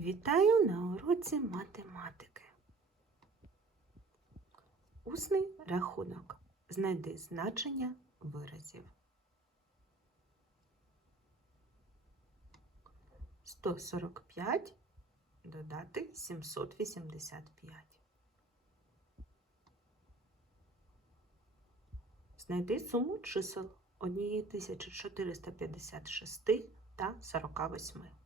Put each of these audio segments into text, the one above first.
Вітаю на уроці математики. Усний рахунок. Знайди значення виразів. 145 додати 785. Знайди суму чисел 1456 та 48.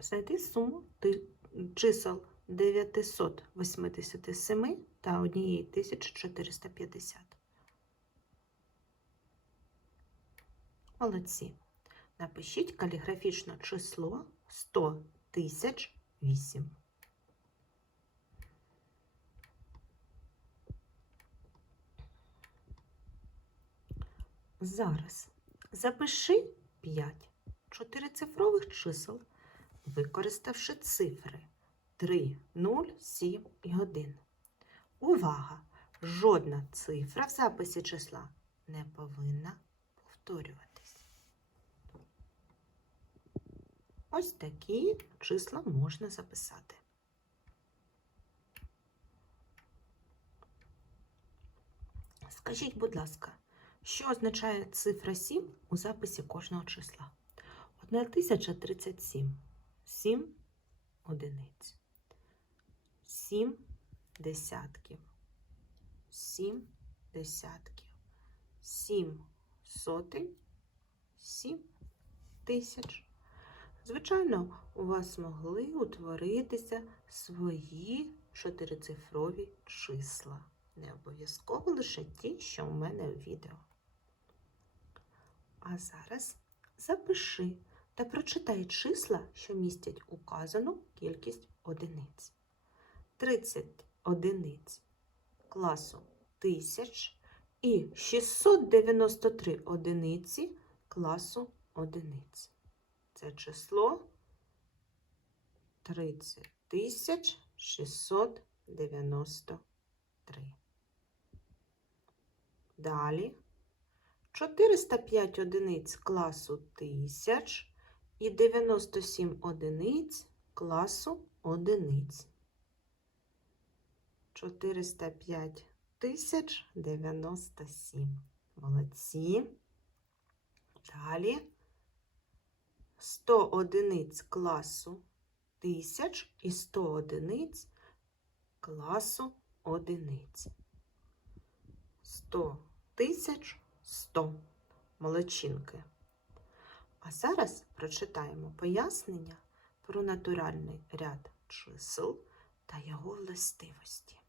Знайди суму чисел 987 та 1450. Молодці. Напишіть каліграфічне число 100 тисяч 8. Зараз запиши 5 чотирицифрових чисел, використавши цифри 3, 0, 7 і 1. Увага! Жодна цифра в записі числа не повинна повторюватись. Ось такі числа можна записати. Скажіть, будь ласка, що означає цифра 7 у записі кожного числа? 1037. 7 одиниць. 7 десятків. 7 десятків. 7 сотень. 7 тисяч. Звичайно, у вас могли утворитися свої чотирицифрові числа. Не обов'язково лише ті, що у мене у відео. А зараз запиши та прочитай числа, що містять указану кількість одиниць. 30 одиниць класу тисяч і 693 одиниці класу одиниць. Це число 30 тисяч 693. Далі 405 одиниць класу тисяч і 97 одиниць класу одиниць. 405 тисяч 97. Молодці. Далі 100 одиниць класу тисяч і 100 одиниць класу одиниць. 100 тисяч 100 молодчинки. А зараз прочитаємо пояснення про натуральний ряд чисел та його властивості.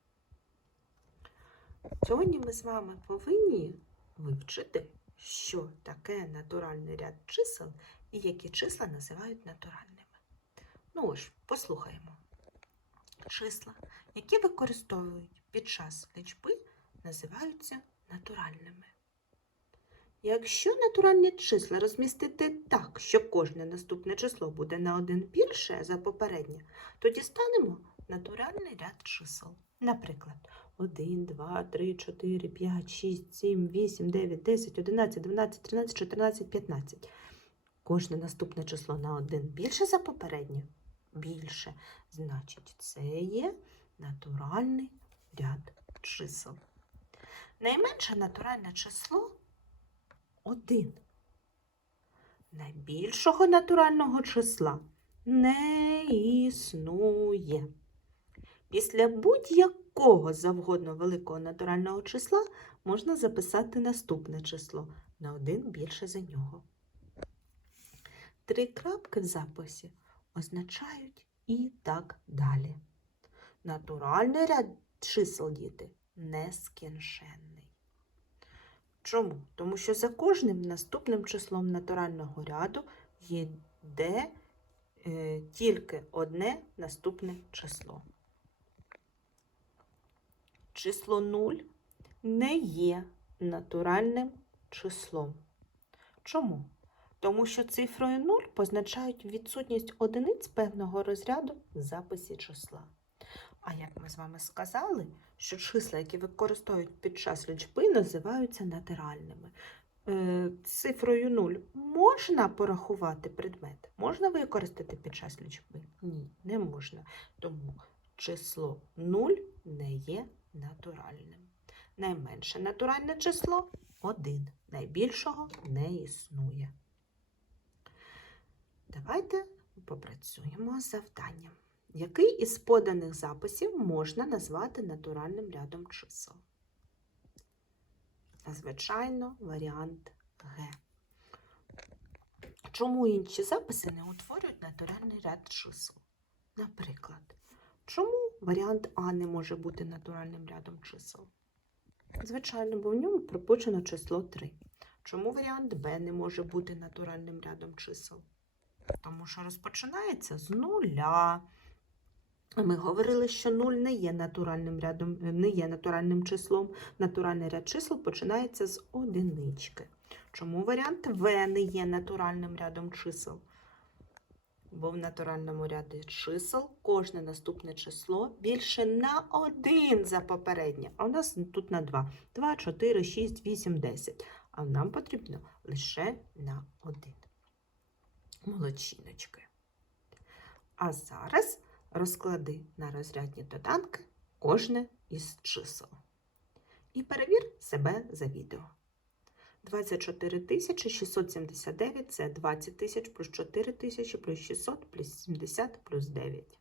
Сьогодні ми з вами повинні вивчити, що таке натуральний ряд чисел і які числа називають натуральними. Ну ж, послухаємо. Числа, які використовують під час лічби, називаються натуральними. Якщо натуральні числа розмістити так, що кожне наступне число буде на один більше за попереднє, то дістанемо натуральний ряд чисел. Наприклад, 1, 2, 3, 4, 5, 6, 7, 8, 9, 10, 11, 12, 13, 14, 15. Кожне наступне число на один більше за попереднє? Більше. Значить, це є натуральний ряд чисел. Найменше натуральне число 1. Найбільшого натурального числа не існує. Після будь-якого завгодно великого натурального числа можна записати наступне число на один більше за нього. Три крапки в записі означають і так далі. Натуральний ряд чисел діти нескінченний. Чому? Тому що за кожним наступним числом натурального ряду йде е, тільки одне наступне число. Число 0 не є натуральним числом. Чому? Тому що цифрою 0 позначають відсутність одиниць певного розряду в записі числа. А як ми з вами сказали, що числа, які використовують під час лічби, називаються натуральними. е, цифрою 0 можна порахувати предмет? Можна використати під час лічби? Ні, не можна. Тому число 0 не є натуральним. Найменше натуральне число 1. Найбільшого не існує. Давайте попрацюємо з завданням. Який із поданих записів можна назвати натуральним рядом чисел? Звичайно, варіант Г. Чому інші записи не утворюють натуральний ряд чисел? Наприклад, чому варіант А не може бути натуральним рядом чисел? Звичайно, бо в ньому пропущено число 3. Чому варіант Б не може бути натуральним рядом чисел? Тому що розпочинається з нуля. Ми говорили, що 0 не є натуральним рядом, не є натуральним числом. Натуральний ряд чисел починається з одинички. Чому варіант В не є натуральним рядом чисел? Бо в натуральному ряді чисел кожне наступне число більше на 1 за попереднє. А у нас тут на 2. 2, 4, 6, 8, 10. А нам потрібно лише на 1. Молодчиночки. А зараз розклади на розрядні доданки кожне із чисел. І перевір себе за відео. 24 679 – це 20 тисяч плюс 4 тисячі плюс 600 плюс 70 плюс 9.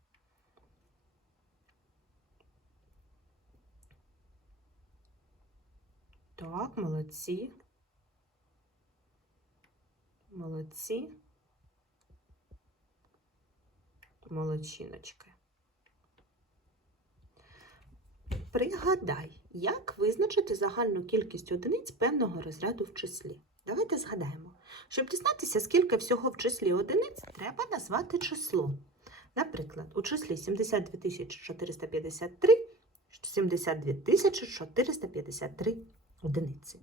Так, молодці. Молодці. Молодчиночки. Пригадай, як визначити загальну кількість одиниць певного розряду в числі. Давайте згадаємо. Щоб дізнатися, скільки всього в числі одиниць, треба назвати число. Наприклад, у числі 72 453 72 453 одиниці.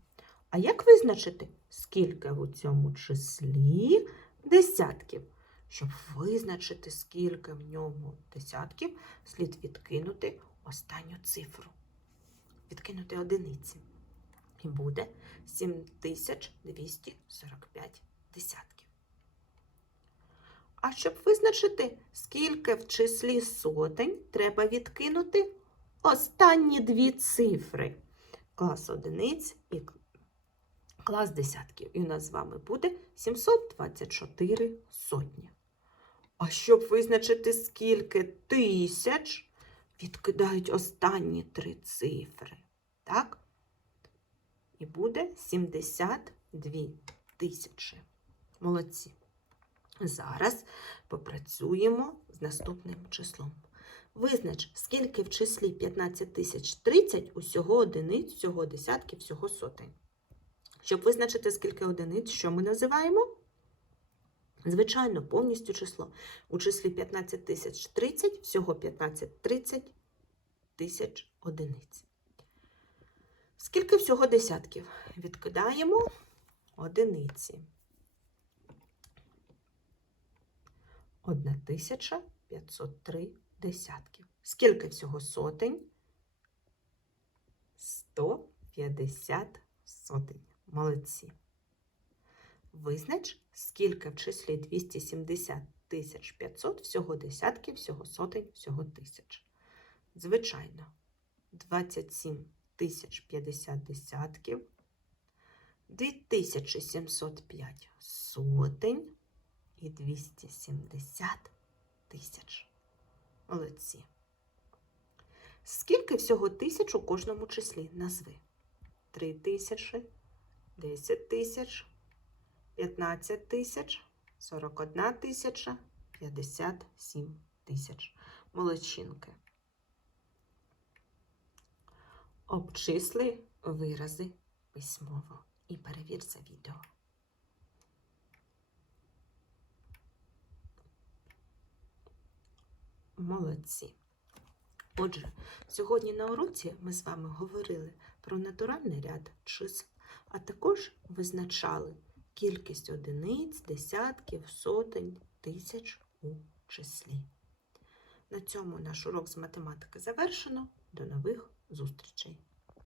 А як визначити, скільки у цьому числі десятків? Щоб визначити, скільки в ньому десятків, слід відкинути останню цифру. Відкинути одиниці. І буде 7245 десятків. А щоб визначити, скільки в числі сотень, треба відкинути останні дві цифри. Клас одиниць і клас десятків. І у нас з вами буде 724 сотні. А щоб визначити, скільки тисяч, відкидають останні три цифри. Так? І буде 72 тисячі. Молодці. Зараз попрацюємо з наступним числом. Визнач, скільки в числі 15 тисяч 30 усього одиниць, всього десятків, всього сотень. Щоб визначити, скільки одиниць, що ми називаємо? Звичайно, повністю число. У числі 15 тисяч 30, всього 15 30 тисяч одиниць. Скільки всього десятків? Відкидаємо одиниці. 1503 десятків. Скільки всього сотень? 150 сотень. Молодці. Визнач, скільки в числі 270 тисяч 500 всього десятків, всього сотень, всього тисяч. Звичайно, 27 тисяч 50 десятків, 2705 сотень і 270 тисяч. Молодці. Скільки всього тисяч у кожному числі? Назви. 3 тисячі, 10 тисяч, 15 тисяч, 41 тисяча, 57 тисяч. Молодчинки. Обчисли вирази письмово і перевір за відео. Молодці. Отже, сьогодні на уроці ми з вами говорили про натуральний ряд чисел, а також визначали кількість одиниць, десятків, сотень, тисяч у числі. На цьому наш урок з математики завершено. До нових зустрічей!